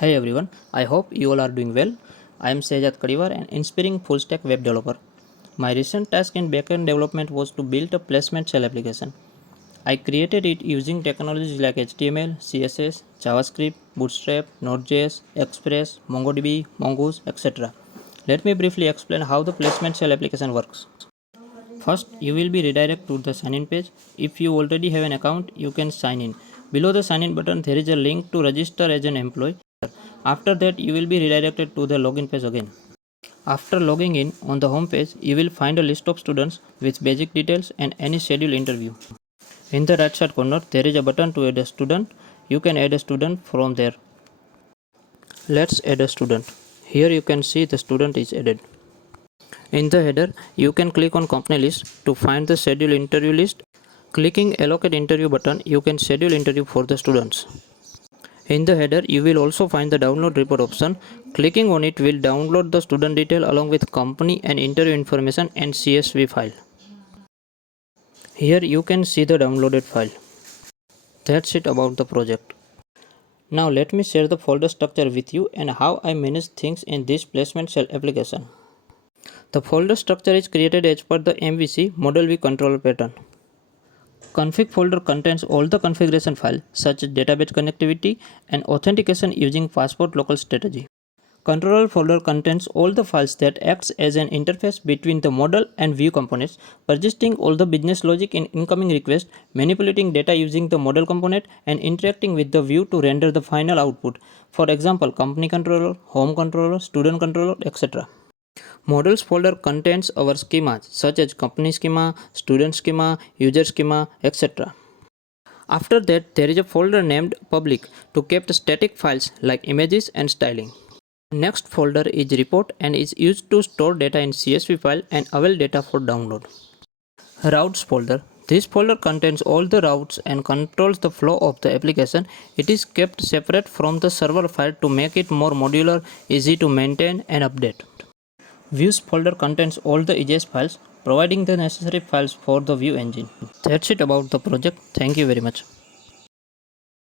Hey everyone, I hope you all are doing well. I am Sahejad Kadivar, an inspiring full stack web developer. My recent task in backend development was to build a placement cell application. I created it using technologies like HTML, CSS, JavaScript, Bootstrap, Node.js, Express, MongoDB, Mongoose, etc. Let me briefly explain how the placement cell application works. First, you will be redirected to the sign in page. If you already have an account, you can sign in. Below the sign in button, there is a link to register as an employee. After that, you will be redirected to the login page again. After logging in on the home page, you will find a list of students with basic details and any scheduled interview. In the right side corner, there is a button to add a student. You can add a student from there. Let's add a student. Here you can see the student is added. In the header, you can click on company list to find the scheduled interview list. Clicking allocate interview button, you can schedule interview for the students. In the header, you will also find the download report option. Clicking on it will download the student detail along with company and interview information and CSV file. Here you can see the downloaded file. That's it about the project. Now let me share the folder structure with you and how I manage things in this placement cell application. The folder structure is created as per the MVC model view controller pattern. Config folder contains all the configuration files such as database connectivity and authentication using passport local strategy. Controller folder contains all the files that acts as an interface between the model and view components, persisting all the business logic in incoming request, manipulating data using the model component, and interacting with the view to render the final output. For example, company controller, home controller, student controller, etc. Models folder contains our schemas such as company schema, student schema, user schema, etc. After that, there is a folder named public to keep static files like images and styling. Next folder is report and is used to store data in CSV file and avail data for download. Routes folder. This folder contains all the routes and controls the flow of the application. It is kept separate from the server file to make it more modular, easy to maintain and update. Views folder contains all the EJS files, providing the necessary files for the view engine. That's it about the project. Thank you very much.